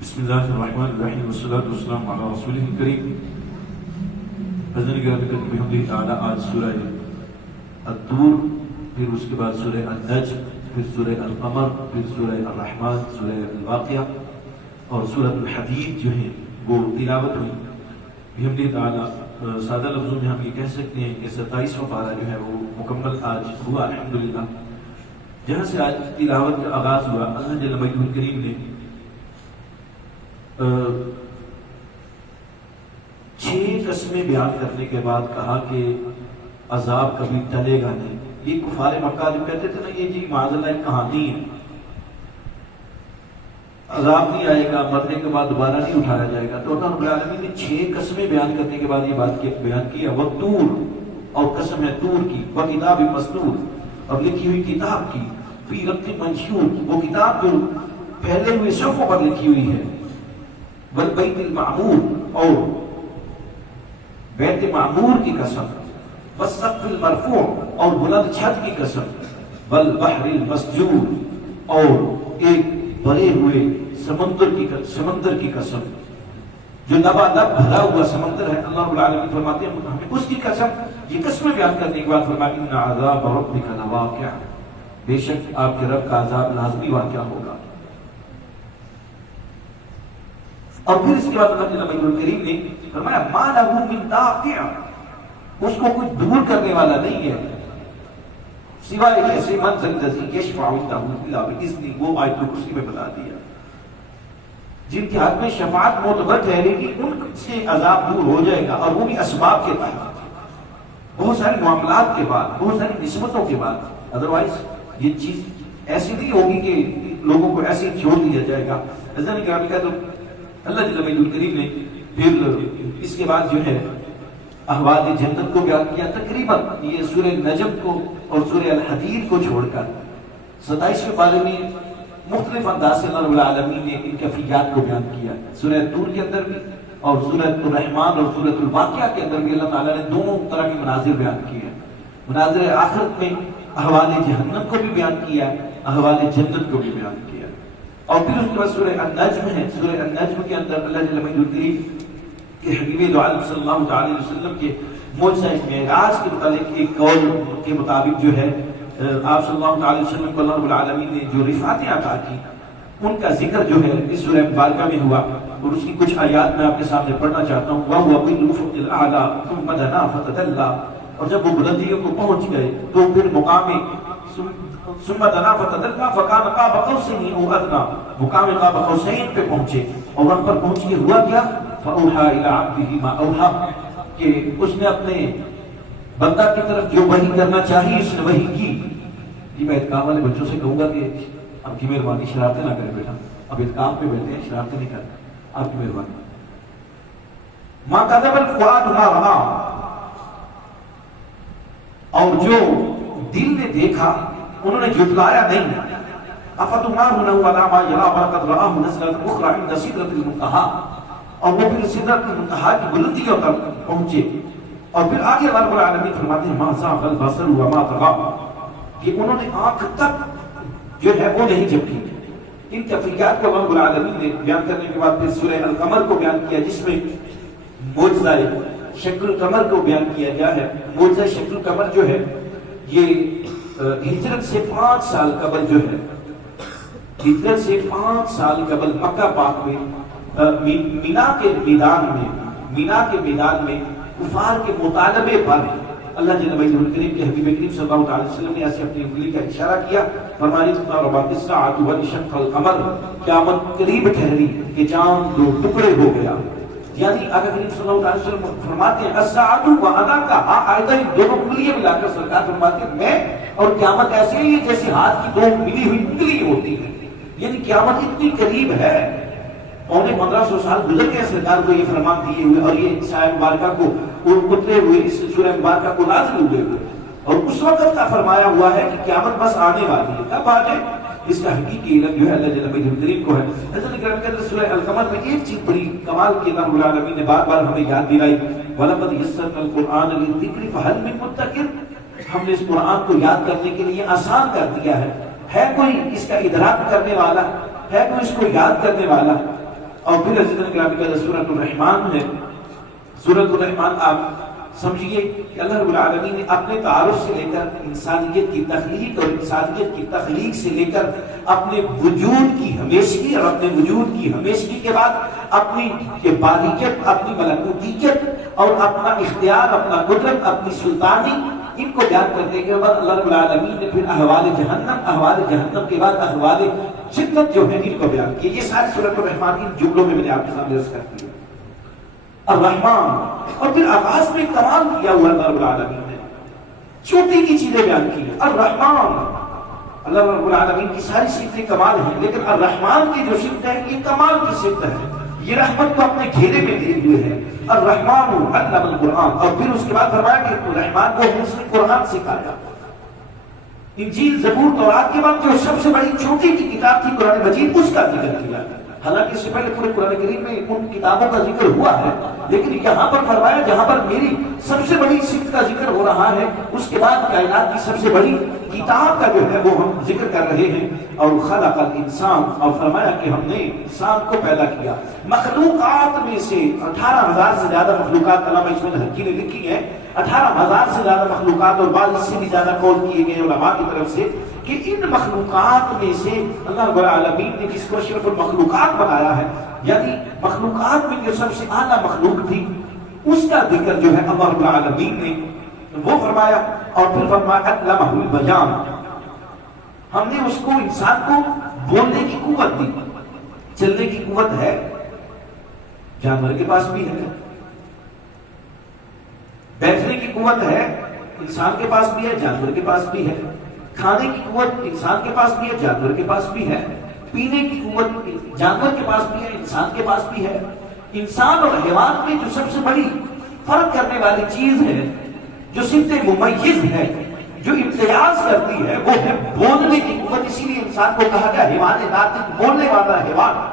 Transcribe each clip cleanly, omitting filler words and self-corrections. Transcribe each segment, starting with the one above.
بسم اللہ الرحمن الرحیم والصلاة والسلام علی رسولہ الکریم. حضرت گرامی کریم بحمدہ تعالی آج سورہ الطور، پھر اس کے بعد سورہ النجم، پھر سورہ القمر، پھر سورہ الرحمن، سورہ الواقعہ اور سورۃ الحدید جو ہیں وہ تلاوت ہوئی. بحمدہ تعالی سادہ لفظوں میں ہم یہ کہہ سکتے ہیں کہ 27واں پارہ جو ہے وہ مکمل آج ہوا الحمدللہ. جہاں سے آج تلاوت کا آغاز ہوا، اللہ جل مجدہ الکریم نے 6 قسمیں بیان کرنے کے بعد کہا کہ عذاب کبھی ٹلے گا نہیں. یہ کفار مکہ جو کہتے تھے نا یہ جی معاذ اللہ ایک کہانی ہے، عذاب نہیں آئے گا، مرنے کے بعد دوبارہ نہیں اٹھایا جائے گا. تو اللہ رب العالمین نے 6 قسمیں بیان کرنے کے بعد یہ بات بیان کیا. والطور، اور قسم ہے طور کی، وکتاب مسطور، اور لکھی ہوئی کتاب کی، فی رق منشور، وہ کتاب جو پھیلے ہوئے صفوں پر لکھی ہوئی ہے. والبیت المعمور، اور بیت معمور کی قسم. والسقف المرفوع، اور بلند چھت کی قسم. والبحر المسجور، اور ایک بھرے ہوئے سمندر کی قسم جو لبالب بھرا ہوا سمندر ہے. اللہ رب العالمین فرماتے ہیں ہمیں اس کی قسم. یہ قسمیں بیان کرنے کے بعد فرمایا ان عذاب ربک لواقع، بے شک آپ کے رب کا عذاب لازمی واقع ہوگا. اور پھر اس کے بعد اللہ جل مجدہ الکریم نے فرمایا ما لہ من دافع، اس کو کچھ دور کرنے والا نہیں ہے سوائے ایسے من الذی یشفع عنده الا باذنہ. وہ آیت کرسی میں بتا دیا جن کے حق میں شفاعت معتبر ٹھہرے گی ان سے عذاب دور ہو جائے گا، اور وہ بھی اسباب کے تحت، بہت سارے معاملات کے بعد، بہت ساری نسبتوں کے بعد. ادروائز یہ چیز ایسی نہیں ہوگی کہ لوگوں کو ایسے چھوڑ دیا جائے گا. ایسا نہیں کہا تو اللہ جل مجدہ الکریم نے پھر اس کے بعد جو ہے احوال جنت کو بیان کیا. تقریباً یہ سورہ نجم کو اور سورہ الحدید کو چھوڑ کر 27ویں پارے میں مختلف انداز سے اللہ رب العالمین نے ان کیفیات کو بیان کیا. سورہ طور کے اندر بھی اور سورۃ الرحمن اور سورۃ الواقعہ کے اندر بھی اللہ تعالیٰ نے دونوں طرح کے مناظر بیان کیے ہیں. مناظر آخرت میں احوال جہنم کو بھی بیان کیا، احوال جنت کو بھی بیان کیا. اور پھر اس کے بعد سورہ النجم ہے. سورہ النجم کے اندر اللہ جل مجدہ الکریم کہ حبیب دو عالم صلی اللہ علیہ وسلم کے معجزہ معراج کے متعلق ایک قول کے مطابق جو ہے آپ صلی اللہ علیہ وسلم کو اللہ رب العالمین نے جو رفعتیں عطا کی ان کا ذکر جو ہے اس سورہ مبارکہ میں ہوا. اور اس کی کچھ آیات میں آپ کے سامنے پڑھنا چاہتا ہوں. وَهُوَ بِالْأُفُقِ الْأَعْلَى ثُمَّ دَنَا فَتَدَلَّى، اور جب وہ بلندیوں کو پہنچ گئے تو پھر مقام ثُمَّ دَنَا فَتَدَلَّى فَكَانَ قَابَ قَوْسَيْنِ أَوْ أَدْنَىٰ، مقام قاب قوسین پہ پہنچے. اور وہاں پر پہنچ کے ہوا کیا؟ فَأَوْحَىٰ إِلَىٰ عَبْدِهِ مَا أَوْحَىٰ، کہ اس نے اپنے بندہ کی طرف جو وحی کرنا چاہیے اس نے وحی کی. جی میں اتقام والے بچوں سے کہوں گا کہ اب کی مہربانی شرارتیں نہ کریں بیٹا، اب اتقام پہ بیٹھے ہیں، شرارتیں نہیں کریں، آپ کی مہربانی. مَا كَذَبَ الْفُؤَادُ مَا رَأَىٰ، اور جو دل نے دیکھا انہوں نے جھٹلایا نہیں. أَفَتُمَارُونَهُ عَلَىٰ مَا يَرَىٰ وَلَقَدْ رَآهُ نَزْلَةً أُخْرَىٰ عِندَ سِدْرَةِ الْمُنتَهَىٰ، اور وہ پھر سدرۃ المنتہا کی بلندیوں تک پہنچے. اور پھر آگے اللہ رب العالمین فرماتے ہیں مَا زَاغَ الْبَصَرُ وَمَا طَغَىٰ، کہ انہوں نے آنکھ تک جو ہے وہ نہیں جھپکی. ان کیفیات کو اللہ رب العالمین نے بیان کرنے کے بعد پھر سورہ القمر کو بیان کیا جس میں معجزہ شکل القمر کو بیان کیا گیا ہے. معجزہ شکل القمر جو ہے یہ ہجرت سے 5 سال قبل جو ہے، ہجرت سے 5 سال قبل مکہ پاک میں مینا کے میدان میں کفار کے مطالبے پر اللہ جل مجدہ الکریم کے حبیب کریم صلی اللہ علیہ وسلم نے ایسے اپنی انگلی کا اشارہ کیا. فرمایا اقتربت الساعة وانشق القمر، قیامت قریب ٹھہری کہ چاند 2 ٹکڑے ہو گیا. یعنی آقا کریم صلی اللہ علیہ وسلم فرماتے ہیں الساعة وانا کا آیتیں دونوں انگلیاں ملا کر سرکار فرماتے ہیں میں اور قیامت ایسے ہی جیسے ہاتھ کی 2 ملی ہوئی انگلی ہوتی ہے. یعنی قیامت اتنی قریب ہے. 1500 سال گزر گئے سرکار کو یہ فرمان دیے ہوئے اور یہ سایہ مبارکہ کو اترے ہوئے، اس سورہ مبارکہ کو نازل ہوئے ہوئے، اور اس وقت کا فرمایا ہوا ہے کہ قیامت بس آنے والی ہے. کب آ جائے اس کا حقیقی علم جو ہے اللہ جل مجدہ الکریم کو ہے. حضرت کرام کے سورہ القمر میں ایک چیز بڑی کمال کی اللہ رب العالمین نے بار بار ہمیں یاد دلائی. وَلَقَدْ يَسَّرْنَا الْقُرْآنَ لِلذِّكْرِ فَهَلْ مِن مُدَّكِرٍ، ہم نے اس قرآن کو یاد کرنے کے لیے آسان کر دیا ہے کوئی اس کا ادراک کرنے والا، ہے کوئی اس کو یاد کرنے والا. اور پھر عزیزاً گرامی کا سورۃ الرحمن ہے. سورۃ الرحمن آپ سمجھیے کہ اللہ رب العالمین نے اپنے تعارف سے لے کر انسانیت کی تخلیق اور انسانیت کی تخلیق سے لے کر اپنے وجود کی ہمیشگی اور اپنے وجود کی ہمیشگی کے بعد اپنی باریکیت، اپنی ملکوتیت اور اپنا اختیار، اپنا قدرت، اپنی سلطانی، ان کو بیان کرنے کے بعد اللہ رب العالمین نے پھر احوال جہنم کے بعد احوال جنت جو ہے ان کو بیان کیا. یہ ساری سورۃ الرحمن ان جملوں میں نے آپ کے سامنے عرض کر دی. الرحمن، اور پھر آغاز میں کمال کیا ہوا اللہ رب العالمین نے، چھوٹی کی چیزیں بیان کی ہیں. الرحمن، اللہ رب العالمین کی ساری صفتیں کمال ہیں، لیکن الرحمن کی جو صفت ہے یہ کمال کی صفت ہے. یہ رحمت کو اپنے گھیرے میں لیے ہوئے ہے. الرحمن علم القرآن، اور پھر اس کے بعد فرمایا کہ رحمان کو اس نے قرآن سکھایا. انجیل، زبور، تورات کے بعد جو سب سے بڑی چھوٹی کی کتاب تھی قرآن مجید، اس کا ذکر کیا. حالانکہ اس سے پہلے پورے قرآن کریم میں ان کتابوں کا ذکر ہوا ہے، لیکن یہاں پر فرمایا جہاں پر میری سب سے بڑی صفت کا ذکر ہو رہا ہے، اس کے بعد کائنات کی سب سے بڑی کتاب کا جو ہے وہ ہم ذکر کر رہے ہیں. اور خلق الانسان، اور فرمایا کہ ہم نے انسان کو پیدا کیا. مخلوقات میں سے 18,000 سے زیادہ مخلوقات علامہ اسماعیل حقی نے لکھی ہیں. 18,000 سے زیادہ مخلوقات، اور بعض اس سے بھی زیادہ قول کیے گئے علماء کی طرف سے کہ ان مخلوقات میں سے اللہ رب العالمین نے جس کو اشرف المخلوقات بنایا ہے، یعنی مخلوقات میں جو سب سے اعلیٰ مخلوق تھی، اس کا ذکر جو ہے اللہ رب العالمین نے وہ فرمایا. اور پھر فرمایا علمہ البیان، ہم نے اس کو، انسان کو بولنے کی قوت دی. چلنے کی قوت ہے، جانور کے پاس بھی ہے. بیٹھنے کی قوت ہے، انسان کے پاس بھی ہے، جانور کے پاس بھی ہے. کھانے کی قوت انسان کے پاس بھی ہے، جانور کے پاس بھی ہے. پینے کی قوت جانور کے پاس بھی ہے، انسان کے پاس بھی ہے. انسان اور حیوان میں جو سب سے بڑی فرق کرنے والی چیز ہے، جو صفت ممیز ہے، جو امتیاز کرتی ہے، وہ ہے بولنے کی قوت. اسی لیے انسان کو کہا گیا حیوان ناطق، بولنے والا حیوان.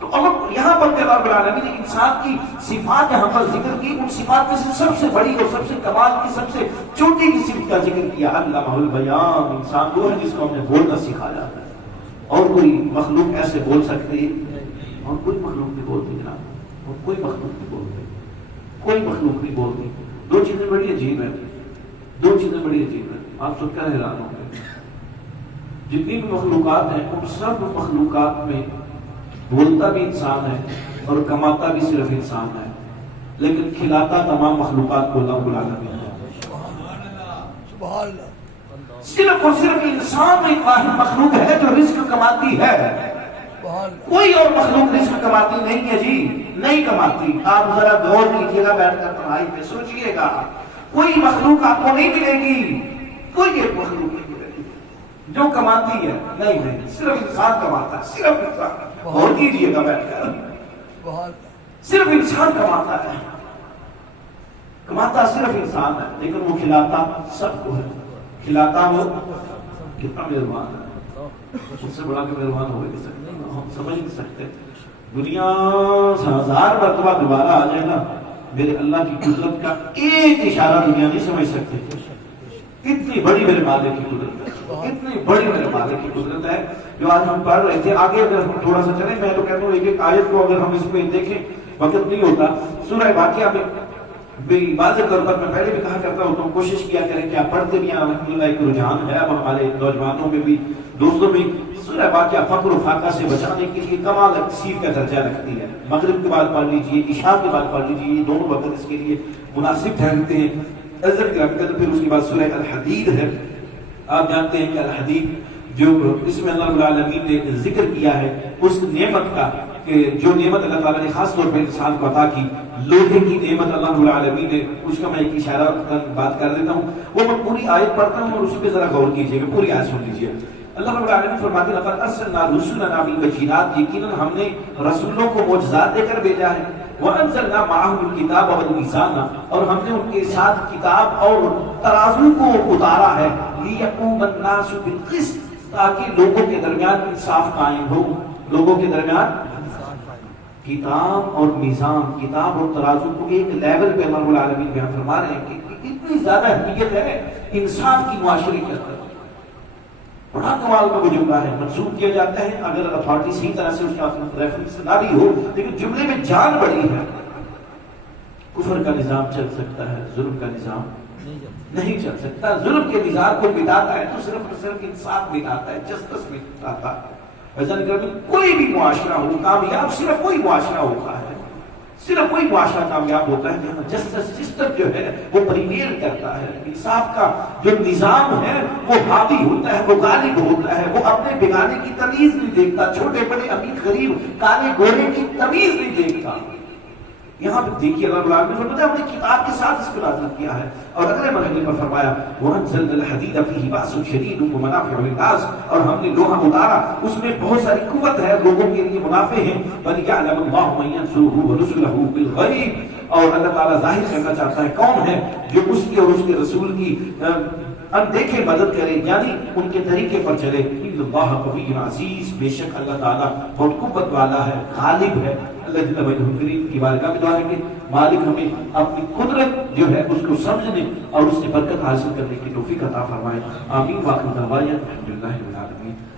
تو اللہ یہاں پر اللہ رب العالمین نے انسان کی صفات جہاں پر ذکر کی، ان صفات میں سے سب سے بڑی اور سب سے کمال کی، سب سے چھوٹی کی صفت کا ذکر کیا. علمہ البیان، انسان وہ ہے جس کو ہم نے بولنا سکھایا. اور کوئی مخلوق ایسے بول سکتی؟ اور کوئی مخلوق نہیں بولتی جناب، اور کوئی مخلوق نہیں بولتی، کوئی مخلوق نہیں بولتی. دو چیزیں بڑی عجیب ہیں، دو چیزیں بڑی عجیب ہیں. آپ سب کیا حیران ہوں گے، جتنی بھی مخلوقات ہیں ان سب مخلوقات میں بولتا بھی انسان ہے اور کماتا بھی صرف انسان ہے، لیکن کھلاتا تمام مخلوقات کو اللہ العالمین ہے. صرف اور صرف انسان ایک واحد مخلوق ہے جو رزق کماتی ہے. کوئی اور مخلوق رزق کماتی نہیں ہے جی، نہیں کماتی. آپ ذرا غور کیجیے گا، بیٹھ کر پڑھائی پہ سوچیے گا. کوئی مخلوق آپ کو نہیں ملے گی، کوئی ایک مخلوق نہیں ملے گی جو کماتی ہے. نہیں، صرف انسان کماتا ہے، صرف انسان. غور کیجیے گا بیٹھ کر، صرف انسان کماتا ہے. کماتا صرف انسان ہے، لیکن وہ کھلاتا سب کو ہے. کھلاتا وہ کتنا مہربان ہے، اس سے بڑا کہ مہربان ہو نہیں سکتے، ہم سمجھ نہیں سکتے. دنیا 1000 مرتبہ دوبارہ آ جائے نا، میرے اللہ کی قدرت کا ایک اشارہ دنیا نہیں سمجھ سکتے. اتنی بڑی میرے مالک کی قدرت ہے، اتنی بڑی میرے مالک کی قدرت ہے جو آج ہم پڑھ رہے تھے. آگے اگر ہم تھوڑا سا چلیں، میں تو کہتا ہوں ایک ایک آیت کو اگر ہم اس میں دیکھیں، وقت نہیں ہوتا. سورہ واقعہ میں واضح طور پر میں پہلے بھی کہا کرتا ہوں، تو کوشش کیا کریں کہ آپ پڑھتے بھی ہیں. الحمدللہ ایک رجحان ہے اب ہمارے نوجوانوں میں بھی، دوستوں میں. سورہ واقعہ فقر و فاقہ سے بچانے کے لیے کمال تفسیر کا درجہ رکھتی ہے. مغرب کے بعد پڑھ لیجیے، عشاء کے بعد پڑھ لیجیے، یہ دونوں وقت اس کے لیے مناسب ٹھہرتے ہیں. پھر اس کے بعد سورہ الحدید ہے. آپ جانتے ہیں کہ الحدید جو اس میں اللہ رب العالمین نے ذکر کیا ہے اس نعمت کا، کہ جو نعمت اللہ تعالیٰ نے خاص طور پہ انسان کو عطا کی، لوہے کی نعمت اللہ رب العالمین نے، اس کا میں ایک اشارہ بات کر دیتا ہوں. وہ میں پوری آیت پڑھتا ہوں اور اس پہ ذرا غور کیجیے گا، پوری آیت سن لیجیے. اللہ رب العالمین فرماتے ہیں لقد ارسلنا رسلنا بالبينات، یقیناً ہم نے رسولوں کو معجزات دے کر بھیجا ہے. وانزلنا معهم الكتاب والميزان، اور ہم نے ان کے ساتھ کتاب اور ترازو کو اتارا ہے. ليقوم الناس بالقسط، تاکہ لوگوں کے درمیان انصاف قائم ہو. لوگوں کے درمیان کتاب اور میزان، کتاب اور ترازو کو ایک لیول پہ اللہ رب العالمین بیان فرما رہے ہیں کہ اتنی زیادہ اہمیت ہے انصاف کی معاشرے کے اندر. بڑا کمال کا وہ جملہ ہے، منسوخ کیا جاتا ہے اگر اتھارٹی صحیح طرح سے اس کا ریفرنس نہ بھی ہو، لیکن جملے میں جان بڑی ہے۔ کفر کا نظام چل سکتا ہے، ظلم کا نظام نہیں چل سکتا۔ ظلم کے نظام کو بتاتا ہے تو صرف اور صرف انصاف بتاتا ہے، جسٹس بتاتا ہے۔ کوئی بھی معاشرہ ہو کامیاب، صرف کوئی معاشرہ ہوتا ہے، صرف کوئی معاشرہ کامیاب ہوتا ہے جہاں جسٹس سسٹم جو ہے وہ پریویل کرتا ہے، انصاف کا جو نظام ہے وہ حاوی ہوتا ہے، وہ غالب ہوتا ہے، وہ اپنے بگانے کی تمیز نہیں دیکھتا، چھوٹے بڑے امیر غریب کالے گورے کی تمیز نہیں دیکھتا۔ یہاں پہ دیکھیے اللہ العالمین نے فرمایا ہم نے کتاب کے ساتھ اس کو نازل کیا ہے، اور اگلے مرحلے پر فرمایا وَأَنزَلْنَا الْحَدِيدَ فِيهِ بَأْسٌ شَدِيدٌ وَمَنَافِعُ لِلنَّاسِ، اور ہم نے لوہا اتارا اس میں بہت ساری قوت ہے، لوگوں کے لیے منافع ہیں، وَلِيَعْلَمَ اللَّهُ مَن يَنصُرُهُ وَرُسُلَهُ بِالْغَيْبِ، اور اللہ تعالیٰ ظاہر کرنا چاہتا ہے کون ہے جو اس کی اور اس کے رسول کی اندیکھے مدد کرے، یعنی ان کے طریقے پر چلے۔ ان اللہ قوی عزیز، بے شک اللہ تعالیٰ بہت قوت والا ہے، غالب ہے۔ اللہ جل وعلا کریم کی بارگاہ میں دعا ہے کہ مالک ہمیں اپنی قدرت جو ہے اس کو سمجھنے اور اس سے برکت حاصل کرنے کی توفیق عطا فرمائے۔ آمین۔ واخر دعوانا الحمدللہ رب العالمین۔